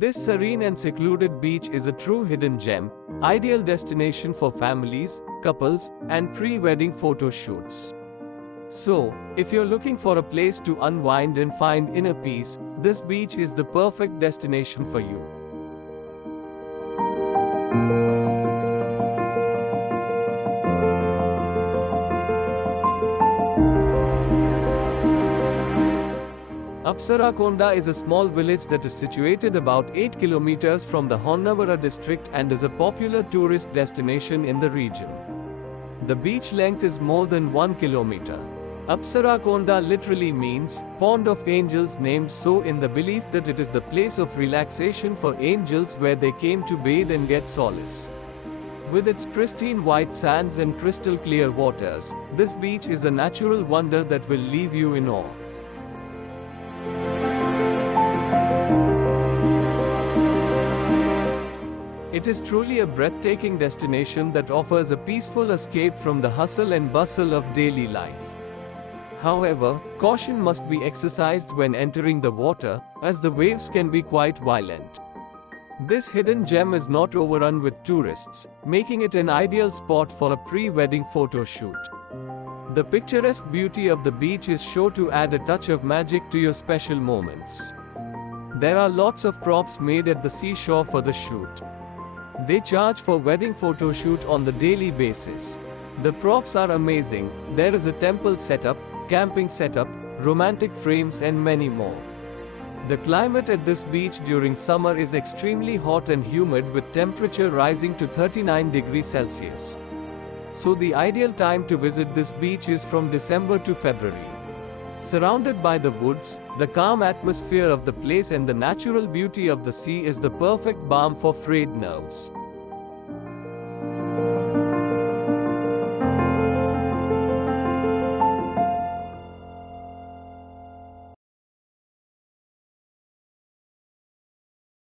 This serene and secluded beach is a true hidden gem, ideal destination for families, couples, and pre-wedding photo shoots. So, if you're looking for a place to unwind and find inner peace, this beach is the perfect destination for you. Apsarakonda is a small village that is situated about 8 kilometers from the Honnavara district and is a popular tourist destination in the region. The beach length is more than 1 kilometer. Apsarakonda literally means pond of angels, named so in the belief that it is the place of relaxation for angels where they came to bathe and get solace. With its pristine white sands and crystal clear waters, this beach is a natural wonder that will leave you in awe. It is truly a breathtaking destination that offers a peaceful escape from the hustle and bustle of daily life. However, caution must be exercised when entering the water, as the waves can be quite violent. This hidden gem is not overrun with tourists, making it an ideal spot for a pre-wedding photo shoot. The picturesque beauty of the beach is sure to add a touch of magic to your special moments. There are lots of props made at the seashore for the shoot. They charge for wedding photo shoot on the daily basis. The props are amazing. There is a temple setup, camping setup, romantic frames and many more. The climate at this beach during summer is extremely hot and humid, with temperature rising to 39 degrees Celsius. So the ideal time to visit this beach is from December to February. Surrounded by the woods, the calm atmosphere of the place and the natural beauty of the sea is the perfect balm for frayed nerves.